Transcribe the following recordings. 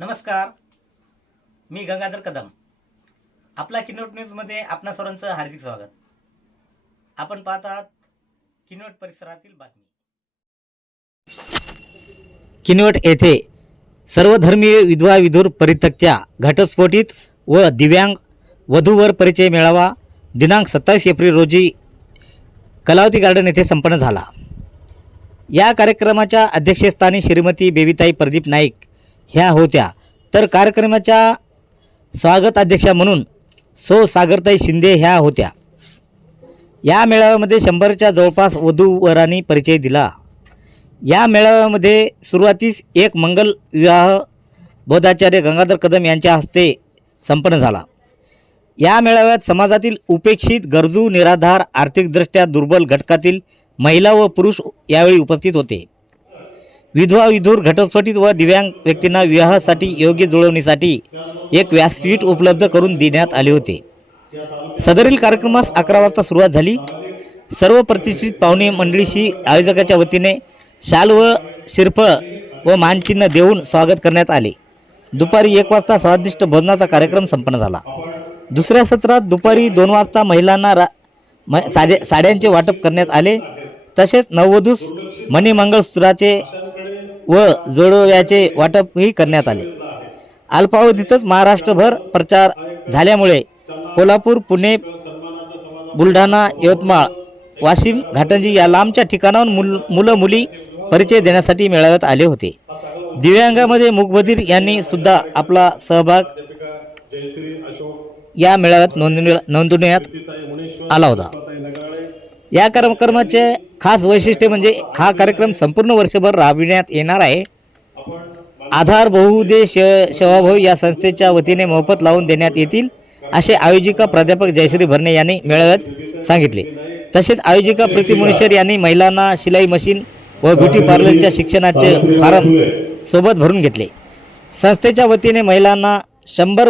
नमस्कार. मी गंगाधर कदम. आपला किनोट न्यूजमध्ये आपणा सर्वांचं हार्दिक स्वागत. आपण पाहत आहात किनोट परिसरातील बातमी. किनवट येथे सर्वधर्मीय विधवा विधूर परित्यक्त्या घटस्फोटित व दिव्यांग वधूवर परिचय मेळावा दिनांक सत्तावीस एप्रिल रोजी कलावती गार्डन येथे संपन्न झाला. या कार्यक्रमाच्या अध्यक्षस्थानी श्रीमती बेबीताई प्रदीप नाईक ह्या होत्या. तर कार्यक्रमाच्या स्वागत अध्यक्षा म्हणून सो सागरताई शिंदे ह्या होत्या. या मेळाव्यामध्ये शंभरच्या जवळपास वधूवरांनी परिचय दिला. या मेळाव्यामध्ये सुरुवातीस एक मंगल विवाह बोधाचार्य गंगाधर कदम यांच्या हस्ते संपन्न झाला. या मेळाव्यात समाजातील उपेक्षित गरजू निराधार आर्थिकदृष्ट्या दुर्बल घटकातील महिला व पुरुष यावेळी उपस्थित होते. विधवा विधूर घटस्फोटित व दिव्यांग व्यक्तींना विवाहासाठी योग्य जुळवणीसाठी एक व्यासपीठ उपलब्ध करून देण्यात आले होते. सदरील कार्यक्रमास अकरा वाजता सुरुवात झाली. सर्व प्रतिष्ठित पाहुणे मंडळीशी आयोजकाच्या वतीने शाल व शिरप व मानचिन्ह देऊन स्वागत करण्यात आले. दुपारी एक वाजता स्वादिष्ट भोजनाचा कार्यक्रम संपन्न झाला. दुसऱ्या सत्रात दुपारी दोन वाजता महिलांना रा साडे साड्यांचे वाटप करण्यात आले. तसेच नववधूस मणिमंगळसूत्राचे व जोडव्याचे वाटपही करण्यात आले. अल्पावधीतच महाराष्ट्रभर प्रचार झाल्यामुळे कोल्हापूर पुणे बुलढाणा यवतमाळ वाशिम घाटंजी या लांबच्या ठिकाणाहून मुल मुलं मुली परिचय देण्यासाठी मेळाव्यात आले होते. दिव्यांगामध्ये मुकबधीर यांनी सुद्धा आपला सहभाग या मेळाव्यात नोंदणी नोंदवण्यात आला होता. या कार्यक्रमाचे खास वैशिष्ट्य म्हणजे हा कार्यक्रम संपूर्ण वर्षभर राबविण्यात येणार आहे. आधार बहुउद्देश सेवाभावी या संस्थेच्या वतीने मोफत लावून देण्यात येतील असे आयोजिका प्राध्यापक जयश्री भरणे यांनी मेळाव्यात सांगितले. तसेच आयोजिका प्रीती मुनेश्वर यांनी महिलांना शिलाई मशीन व ब्युटी पार्लरच्या शिक्षणाचे फारम सोबत भरून घेतले. संस्थेच्या वतीने महिलांना शंभर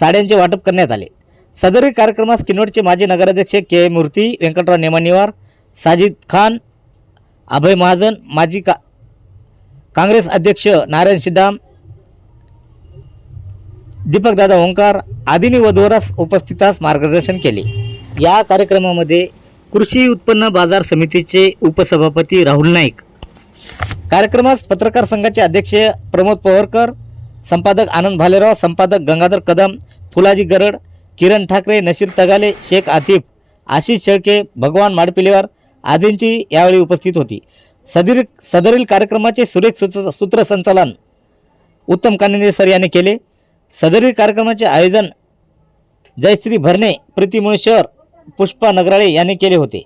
साड्यांचे वाटप करण्यात आले. सदरी कार्यक्रमास किनवटचे माजी नगराध्यक्ष के. मूर्ती व्यंकटराव नेमानिवार साजिद खान अभय महाजन माजी का काँग्रेस अध्यक्ष नारायण शिडाम दीपकदादा ओंकार आदींनी वधोरास उपस्थितास मार्गदर्शन केले. या कार्यक्रमामध्ये कृषी उत्पन्न बाजार समितीचे उपसभापती राहुल नाईक कार्यक्रमास पत्रकार संघाचे अध्यक्ष प्रमोद पवारकर संपादक आनंद भालेराव संपादक गंगाधर कदम फुलाजी गरड किरण ठाकरे नशीर तगाले शेख आतिफ आशिष शेळके भगवान माडपिलेवार आदींची यावेळी उपस्थित होती. सदरील सदरील कार्यक्रमाचे सुरेख सूत्र सूत्रसंचालन उत्तम कानिंदे सर यांनी केले. सदरील कार्यक्रमाचे आयोजन जयश्री भरणे प्रीती शहर पुष्पा नगराळे यांनी केले होते.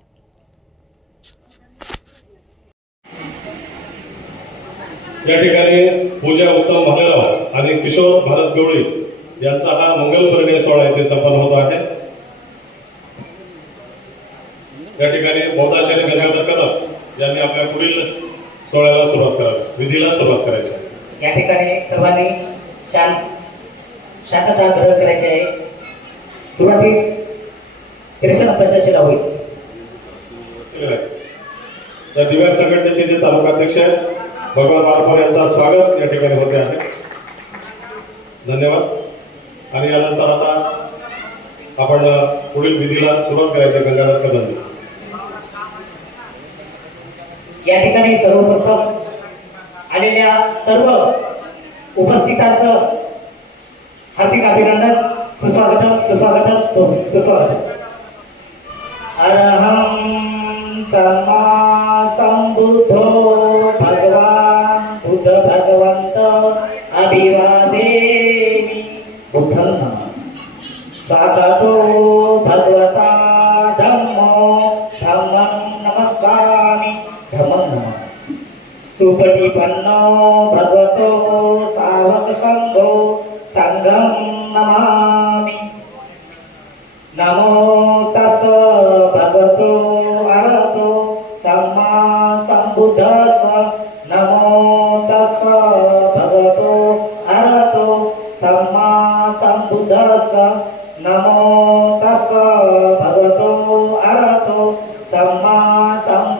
या ठिकाणी पूजा उत्तम भालेराव आणि किशोर भारत गवळी यांचा हा मंगल सोहळा इथे संपन्न होत आहे. या ठिकाणी बौद्धाचार्य गंगाधर कदम यांनी आपल्या पुढील सोहळ्याला सुरुवात करावी विधीला सुरुवात करायची आहे. या ठिकाणी सर्वांनी शांत शांतता ग्रहण करायची आहे सुरुवातीस कृष्ण पंचशीला होईल. या दिव्यांग संघटनेचे जे तालुकाध्यक्ष आहेत भगवान मारफोर यांचा स्वागत या ठिकाणी होते आहे धन्यवाद आणि यानंतर आता आपण पुढील विधीला सुरुवात करायची गंगाधर कदम या ठिकाणी सर्वप्रथम आलेल्या सर्व उपस्थितांचं हार्दिक अभिनंदन सुस्वागतम सुस्वागतम सु- सुस्वागतम. अरहं सम्मा संबुद्धो भगवान बुद्ध भगवंत अभिवादेमि। बुद्धं नमः। स्वागतो सुपटिपन्नो भगवतो सावकसङ्घो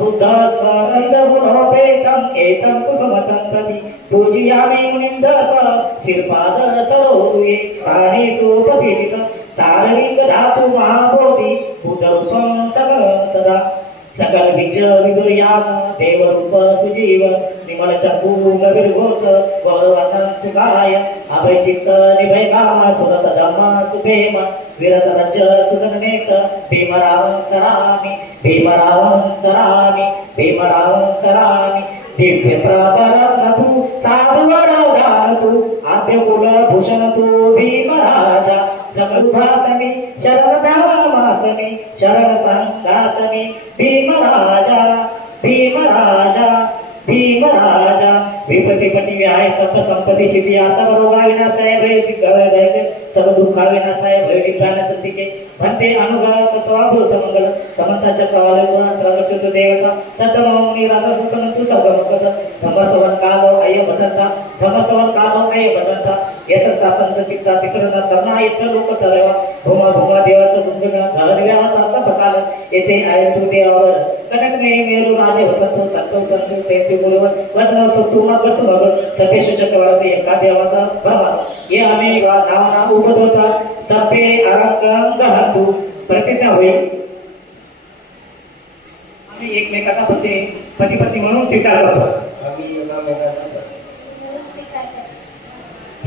బుద్ధాత్సారందగుణోపేతం ఏతం కుసుమసంతతి పూజయామి నిందత శిల్పాదర సరోదుయే తానే సోపభితం తారలింగ ధాతు మహాబోధి భూతరూపం సకలం సదా సకల విజ విదుర్యామ దేవరూప సుజీవ बीज विदुर्याम देवरूप गौरवाचा निमल अभय चित्त निभय कामा सुरत धम्मा सुभेम विरत रज सुगणनेत भीमरावं सरामि भीमरावं सरामि भीमरावं सरामि दिव्य प्रबरतु साधुवरदानतु आद्य तु भीमराजा सकलुभासमी शरणधामासमी शरण संगासमी भीमराजा भीमराजा भीमराजा विपतिपती व्याय सप्त संपत्ती शिवी आता बरोबर विनाशाय भय सर्व दुःखा विनाशाय भय विज्ञान सत्तिके भन्ते अनुगा तत्वाभूत मंगल। समंताच्या काल प्रगत देवता। तत्मौनी राधा सुसमंतु सबमकद धम्मसवन कालो अय बदंता धम्मसवन कालो अय बदंता यसंता संत चित्ता तिसरना तरणा इतर लोक तरेवा भोमा भोमा देवाचं गुंजन घालव्याचा आता बकाल येथे आहे देवावर कनक नाही मेरू राजे वसंत सत्तम संत त्यांचे मुलवर वचन सुतू मग भगत. सपेश चक्रवर्ती एका देवाचा भवा. हे आम्ही नावना उपदोचा सपे अरंग हंतू प्रतिज्ञा होईल. आम्ही एकमेकाचा पती पती पती म्हणून स्वीकार करतो.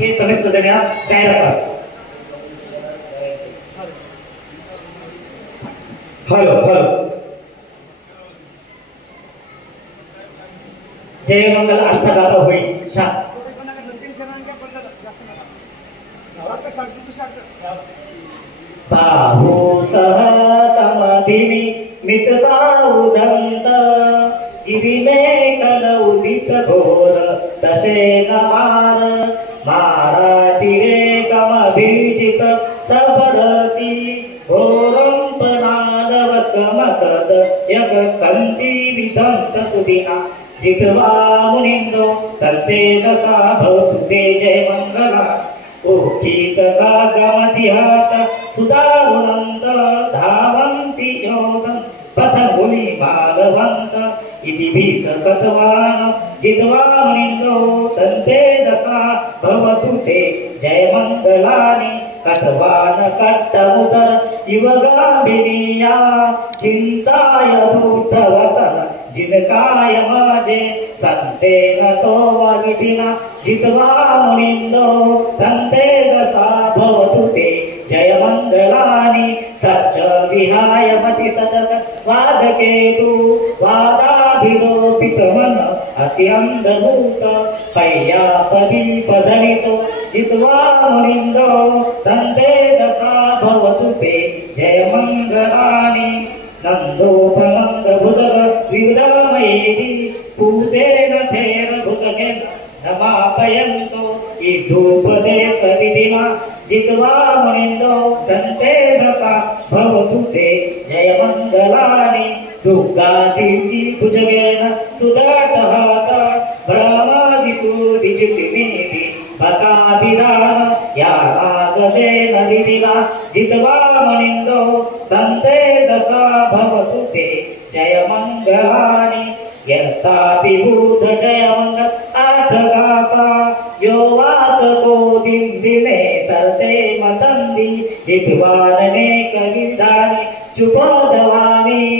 हे समित देण्यात तयार करतात हॅलो हॅलो. जय मंगल अष्टगाथा होईल. शा बाहू सह समधिमी मित साउदंत मे कल उदित घोर तसे मार మారాతిరేకమభీచిత సబరతి ఘోరం పనాదవకమకద యగ కంతి విధం తకుదిన జిత్వా మునిందో తత్తే దశా భవతు తే జయ మంగళ ఓచీతగా గమతి హాత సుదారుణంద ధావంతి యోగం పథముని బాలవంత ఇది విసకతవానం జిద్వా నిన్ను సంతేదక భవతు తే జయమంగళాని కథవాన కట్టముదర యువగాభినీయ చింతాయ భూతవతన జినకాయ మాజే సంతేన సోమగిదిన జిద్వా మునిందో సంతేదక భవతు తే జయమంగళాని సచ్చ విహాయ మతి సజగ వాదకేతు వాదాభిలోపి సమన అత్యంతభూత పయ్యాపదీ పదనితో జిత్వా మునిందో దందే దశా భవతు తే జయమంగళాని నందోపమంద భుజగ విరామయేది పూతేన ధేన భుజగ నమాపయంతో ఈ ధూపదేశ విధిన జిత్వా మునిందో దంతే దశా భవతు తే జయమంగళాని दुर्गादिति भुजगेन सुदाटहात ब्रह्मादिषु दिजितिमेति भकाभिधान या रागलेन विधिना जित्वा मुनिन्दो दन्ते दशा भवतु ते जयमङ्गलानि यत्ताभिभूत जयमङ्गल आठगाता यो वाचको दिन्दिने सर्ते मतन्ति विद्वाननेक विधानि चुपदवानि मोक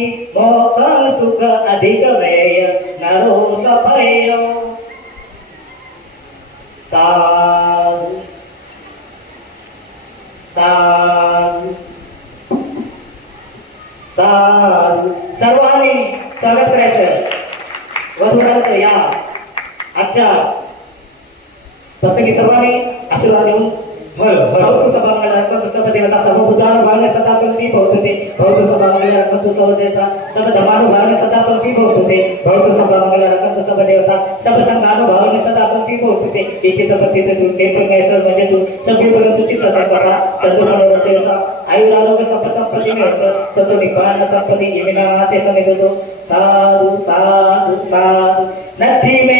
सुख अधिकमेय नरो सभय साधु। साधु। साधू। सर्वांनी स्वागत करायचं. वधूराचं या. आजच्या प्रसंगी सर्वांनी आशीर्वाद घेऊन भवतु सभांगळ रकम सब भावने सदा भवतुते भवतु भावने सदा भवतुते भवतु भावने सदा भवतुते पतित म्हणजे तू सभ्य परंतु चित्त सद्गुणानो रचयता संपत मिळत निपान यमिना ते साधु साधु साधु. नथी मे